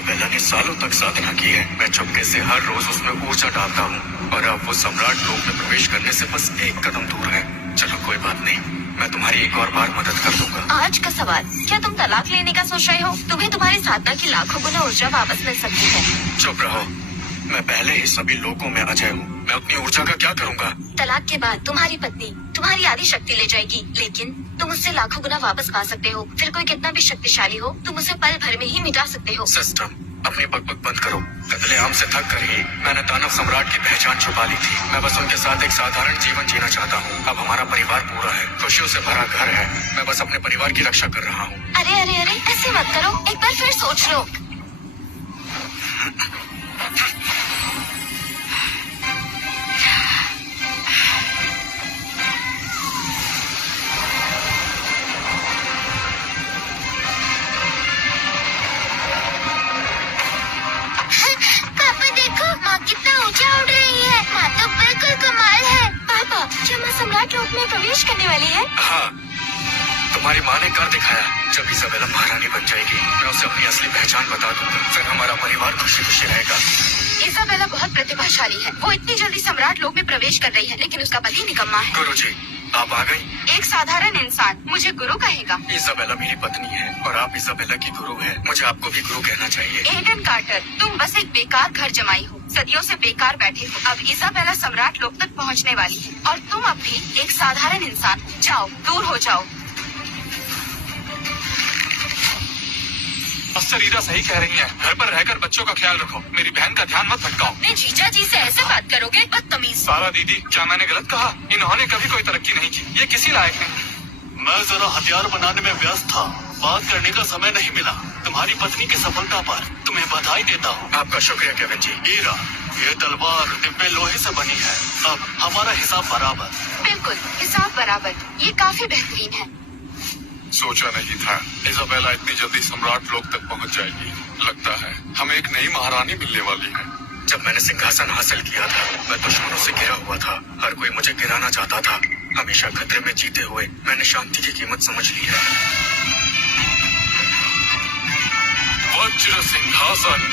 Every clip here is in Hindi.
इसाबेला ने सालों तक साधना की है। मैं चुपके से हर रोज उसमें ऊर्जा डालता हूँ और अब वो सम्राट लोक में प्रवेश करने से बस एक कदम दूर है। चलो कोई बात नहीं, मैं तुम्हारी एक और बार मदद कर दूंगा। आज का सवाल, क्या तुम तलाक लेने का सोच रहे हो? तुम्हें तुम्हारी साधना की लाखों गुना ऊर्जा वापस मिल सकती है। चुप रहो, मैं पहले ही सभी लोगों में अजय हूँ। मैं अपनी ऊर्जा का क्या करूँगा? तलाक के बाद तुम्हारी पत्नी तुम्हारी आधी शक्ति ले जाएगी, लेकिन तुम उससे लाखों गुना वापस पा सकते हो। फिर कोई कितना भी शक्तिशाली हो, तुम उसे पल भर में ही मिटा सकते हो। सिस्टम, अपनी बकबक बंद करो। कत्लेआम से थक कर ही मैंने दानव सम्राट की पहचान छुपा ली थी। मैं बस उनके साथ एक साधारण जीवन जीना चाहता हूँ। अब हमारा परिवार पूरा है, खुशियों से भरा घर है। मैं बस अपने परिवार की रक्षा कर रहा हूँ। अरे अरे अरे, ऐसे मत करो, एक बार फिर सोच लो। पापा देखो, माँ कितना ऊंचा उड़ रही है। माँ तो बिल्कुल कमाल है। पापा, क्या माँ सम्राट लोक में प्रवेश करने वाली है? हाँ, तुम्हारी माँ ने कर दिखाया। जब इसाबेला महारानी बन जाएगी, मैं उसे अपनी असली पहचान बता दूंगा। फिर हमारा परिवार खुशी खुशी रहेगा। इसाबेला बहुत प्रतिभाशाली है। वो इतनी जल्दी सम्राट लोक में प्रवेश कर रही है, लेकिन उसका पति निकम्मा है। गुरुजी, आप आ गई। एक साधारण इंसान मुझे गुरु कहेगा? इसाबेला मेरी पत्नी है और आप इसाबेला की गुरु है। मुझे आपको भी गुरु कहना चाहिए। एडन कार्टर, तुम बस एक बेकार घर जमाई हो। सदियों से बेकार बैठे हो। अब इसाबेला सम्राट लोक तक पहुंचने वाली है और तुम अब भी एक साधारण इंसान। जाओ, दूर हो जाओ। रीता सही कह रही है। घर पर रहकर बच्चों का ख्याल रखो। मेरी बहन का ध्यान मत भटकाओ। अपने जीजा जी से ऐसे बात करोगे? बदतमीज। सारा दीदी, क्या मैंने गलत कहा? इन्होंने कभी कोई तरक्की नहीं की। ये किसी लायक नहीं। मैं जरा हथियार बनाने में व्यस्त था, बात करने का समय नहीं मिला। तुम्हारी पत्नी की सफलता पर तुम्हें बधाई देता हूँ। आपका शुक्रिया केविन जी। हीरा, ये तलवार दिव्य लोहे से बनी है। अब हमारा हिसाब बराबर। बिल्कुल, हिसाब बराबर। ये काफी बेहतरीन है। सोचा नहीं था इसाबेला इतनी जल्दी सम्राट लोक तक पहुंच जाएगी। लगता है हमें एक नई महारानी मिलने वाली है। जब मैंने सिंहासन हासिल किया था, मैं दुश्मनों से घिरा हुआ था। हर कोई मुझे गिराना चाहता था। हमेशा खतरे में जीते हुए मैंने शांति की कीमत समझ ली है। वज्र सिंहासन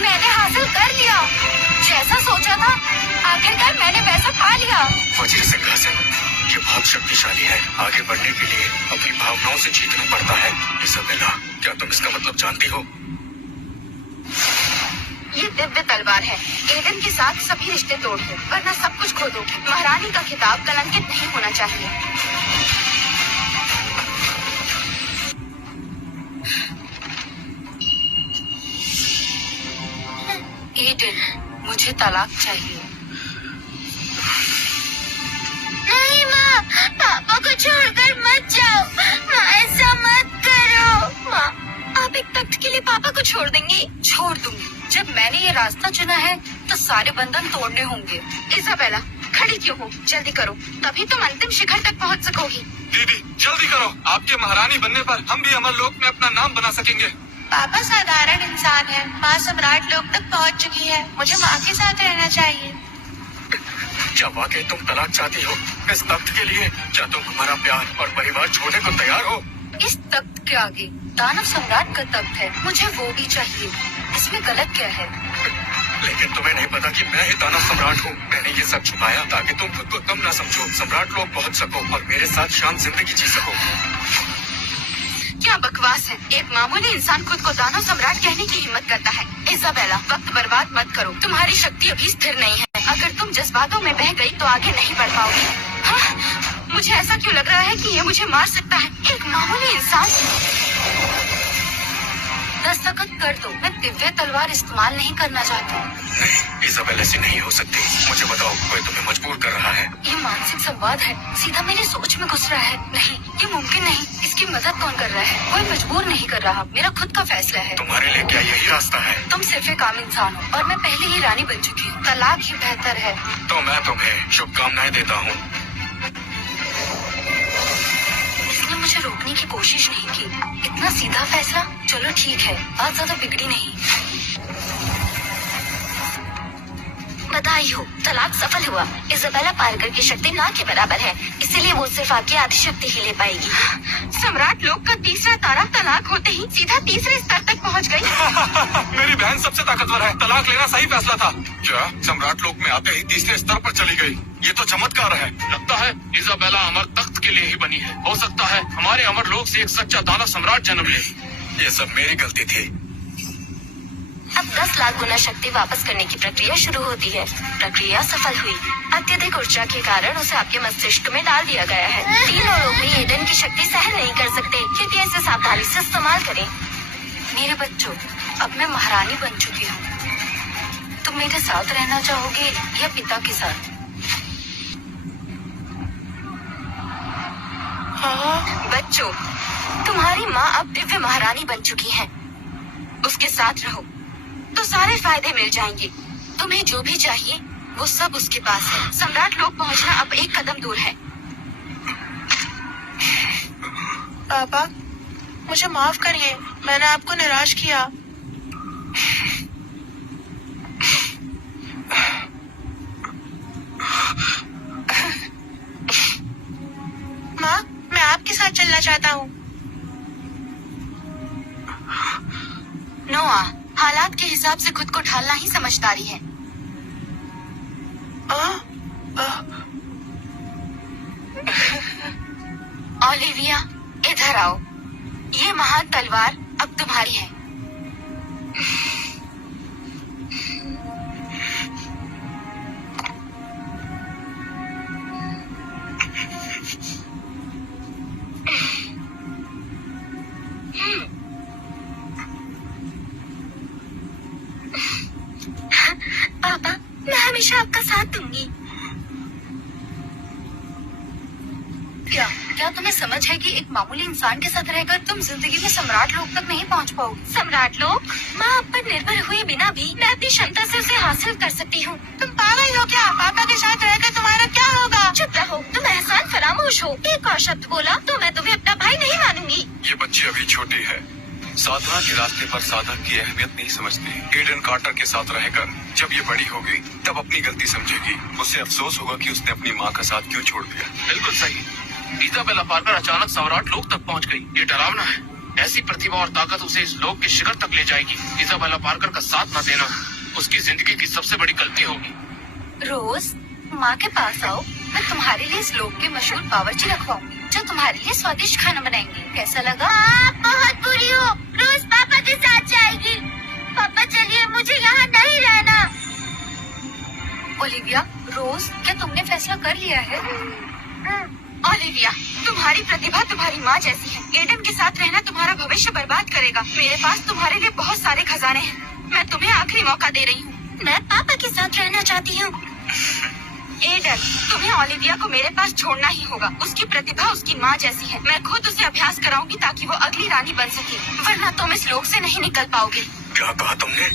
मैंने हासिल कर लिया, जैसा सोचा था। आखिरकार मैंने वैसा पा लिया। वज्र सिंहासन, ये बहुत शक्तिशाली है। आगे बढ़ने के लिए अपनी भावनाओं से जीतना पड़ता है। इसाबेला, क्या तुम इसका मतलब जानती हो? ये दिव्य तलवार है। एडन के साथ सभी रिश्ते तोड़ दो, वरना सब कुछ खो दो। महारानी का खिताब कलंकित नहीं होना चाहिए। एडन, मुझे तलाक चाहिए। नहीं माँ, पापा को छोड़कर मत जाओ। माँ, ऐसा मत करो। माँ, आप एक तख्त के लिए पापा को छोड़ देंगी? छोड़ दूंगी। जब मैंने ये रास्ता चुना है तो सारे बंधन तोड़ने होंगे। इसाबेला, खड़ी क्यों हो? जल्दी करो, तभी तुम अंतिम शिखर तक पहुंच सकोगी। दीदी, जल्दी करो। आपके महारानी बनने पर हम भी अमर लोक में अपना नाम बना सकेंगे। पापा साधारण इंसान है, माँ सम्राट लोक तक पहुंच चुकी है। मुझे माँ के साथ रहना चाहिए। क्या वाकई तुम तलाक चाहती हो इस तख्त के लिए? क्या तुम हमारा प्यार और परिवार छोड़ने को तैयार हो? इस तख्त के आगे दानव सम्राट का तख्त है। मुझे वो भी चाहिए। इसमें गलत क्या है? लेकिन तुम्हें नहीं पता कि मैं ही दानव सम्राट हूँ। मैंने ये सब छुपाया ताकि तुम खुद को कम ना समझो। सम्राट लोग पहुँच सको और मेरे साथ शांत जिंदगी जी सको। क्या बकवास है। एक मामूली इंसान खुद को दानव सम्राट कहने की हिम्मत करता है। इसाबेला, वक्त बर्बाद मत करो। तुम्हारी शक्ति अभी स्थिर नहीं है। अगर तुम जज्बातों में बह गई तो आगे नहीं बढ़ पाओगी। हाँ, मुझे ऐसा क्यों लग रहा है कि ये मुझे मार सकता है? एक मामूली इंसान। दस्तखत कर दो। मैं दिव्य तलवार इस्तेमाल नहीं करना चाहती। नहीं, इसाबेला ऐसी नहीं हो सकती। मुझे बताओ, कोई तुम्हें मजबूर कर रहा है? ये मानसिक संवाद है, सीधा मेरी सोच में घुस रहा है। नहीं, ये मुमकिन नहीं। इसकी मदद कौन कर रहा है? कोई मजबूर नहीं कर रहा। मेरा खुद का फैसला है। तुम्हारे लिए क्या यही रास्ता है? तुम सिर्फ एक आम इंसान हो और मैं पहले ही रानी बन चुकी हूँ। तलाक ही बेहतर है। तो मैं तुम्हें शुभकामनाएं देता हूँ। इसने मुझे रोकने की कोशिश नहीं की। इतना सीधा फैसला। चलो ठीक है, बात ज्यादा बिगड़ी नहीं। बधाई हो, तलाक सफल हुआ। इजाबेला पार्कर की शक्ति ना के बराबर है, इसीलिए वो सिर्फ आपकी आधी शक्ति ही ले पाएगी। सम्राट लोक का तीसरा तारा तलाक होते ही सीधा तीसरे स्तर तक पहुंच गई। मेरी बहन सबसे ताकतवर है, तलाक लेना सही फैसला था। क्या सम्राट लोक में आते ही तीसरे स्तर पर चली गई? ये तो चमत्कार है। लगता है इजाबेला अमर तख्त के लिए ही बनी है। हो सकता है हमारे अमर लोक से एक सच्चा दानव सम्राट जन्म ले। ये सब मेरी गलती थी। अब 10 लाख गुना शक्ति वापस करने की प्रक्रिया शुरू होती है। प्रक्रिया सफल हुई। अत्यधिक ऊर्जा के कारण उसे आपके मस्तिष्क में डाल दिया गया है। तीनों लोग भी एडन की शक्ति सहन नहीं कर सकते, क्योंकि इसे सावधानी से इस्तेमाल करें। मेरे बच्चों, अब मैं महारानी बन चुकी हूँ। तुम मेरे साथ रहना चाहोगे या पिता के साथ? बच्चों, तुम्हारी माँ अब दिव्य महारानी बन चुकी है। उसके साथ रहो तो सारे फायदे मिल जाएंगे। तुम्हें जो भी चाहिए वो सब उसके पास है। सम्राट लोक पहुंचना अब एक कदम दूर है। पापा, मुझे माफ करिए, मैंने आपको निराश किया। माँ, मैं आपके साथ चलना चाहता हूँ। नोआ, हालात के हिसाब से खुद को ढालना ही समझदारी है। ओलिविया, इधर आओ। ये महान तलवार अब तुम्हारी है। पापा, मैं हमेशा आपका साथ दूंगी। क्या तुम्हें समझ है कि एक मामूली इंसान के साथ रहकर तुम जिंदगी में सम्राट लोक तक नहीं पहुंच पाओगे? सम्राट लोक? माँ आप पर निर्भर हुए बिना भी मैं अपनी क्षमता से उसे हासिल कर सकती हूँ। तुम पागल हो क्या? पापा के साथ रहकर तुम्हारा क्या होगा? चुप रहो, तुम एहसान फरामोश हो। एक और शब्द बोला तो मैं तुम्हें अपना भाई नहीं मानूंगी। ये बच्ची अभी छोटी है, साधना के रास्ते पर साधक की अहमियत नहीं समझती। एडन कार्टर के साथ रहकर जब ये बड़ी होगी तब अपनी गलती समझेगी। उसे अफसोस होगा कि उसने अपनी माँ का साथ क्यों छोड़ दिया। बिल्कुल सही। इजाबेला पार्कर अचानक सम्राट लोक तक पहुंच गई। ये डरावना है। ऐसी प्रतिभा और ताकत उसे इस लोक के शिखर तक ले जाएगी। इजाबेला पार्कर का साथ न देना उसकी जिंदगी की सबसे बड़ी गलती होगी। रोज, माँ के पास आओ, मैं तुम्हारे लिए इस लोक के मशहूर बावर्ची रखवाऊंगी जो तुम्हारे लिए स्वादिष्ट खाना बनाएंगे। कैसा लगा? आप बहुत बुरी हो। रोज पापा के साथ जाएगी। पापा चलिए, मुझे यहाँ नहीं रहना। ओलिविया, रोज, क्या तुमने फैसला कर लिया है? ओलिविया, तुम्हारी प्रतिभा तुम्हारी माँ जैसी है। एडन के साथ रहना तुम्हारा भविष्य बर्बाद करेगा। मेरे पास तुम्हारे लिए बहुत सारे खजाने हैं। मैं तुम्हें आखिरी मौका दे रही हूँ। मैं पापा के साथ रहना चाहती हूँ। एडन, तुम्हें ओलिविया को मेरे पास छोड़ना ही होगा। उसकी प्रतिभा उसकी माँ जैसी है। मैं खुद उसे अभ्यास कराऊंगी ताकि वो अगली रानी बन सके, वरना तुम इस लोक से नहीं निकल पाओगे। क्या कहा तुमने?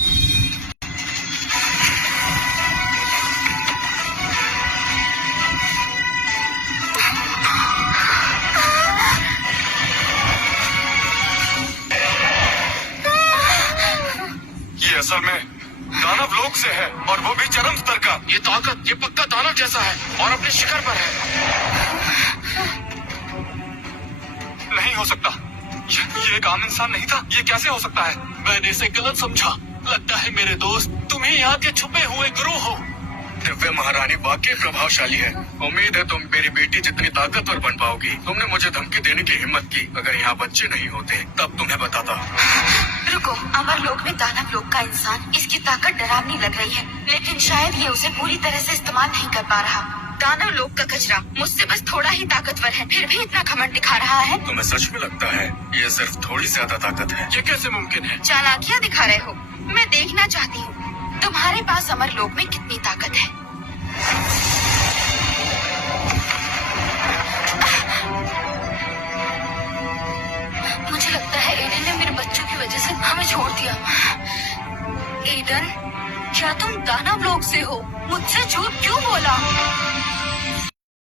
ये असल में दानव लोक से है और वो भी चरम स्तर का। ये ताकत, ये पक्का दानव जैसा है और अपने शिखर पर है। नहीं हो सकता, ये एक आम इंसान नहीं था। ये कैसे हो सकता है? मैंने इसे गलत समझा। लगता है मेरे दोस्त तुम ही यहाँ के छुपे हुए गुरु हो। दिव्य महारानी वाकई प्रभावशाली है। उम्मीद है तुम मेरी बेटी जितनी ताकतवर बन पाओगी। तुमने मुझे धमकी देने की हिम्मत की। अगर यहाँ बच्चे नहीं होते तब तुम्हें बताता। रुको, अमर लोक में दानव लोक का इंसान, इसकी ताकत डरावनी लग रही है, लेकिन शायद ये उसे पूरी तरह से इस्तेमाल नहीं कर पा रहा। दानव लोक का कचरा मुझसे बस थोड़ा ही ताकतवर है, फिर भी इतना घमंड दिखा रहा है। तुम्हें सच में लगता है ये सिर्फ थोड़ी ज्यादा ताकत है? ये कैसे मुमकिन है? चालाकियाँ दिखा रहे हो। मैं देखना चाहती हूँ तुम्हारे पास अमर लोक में कितनी ताकत है। मुझे लगता है एडन ने मेरे बच्चों की वजह से हमें छोड़ दिया। एडन, क्या तुम दानव लोक से हो? मुझसे झूठ क्यों बोला?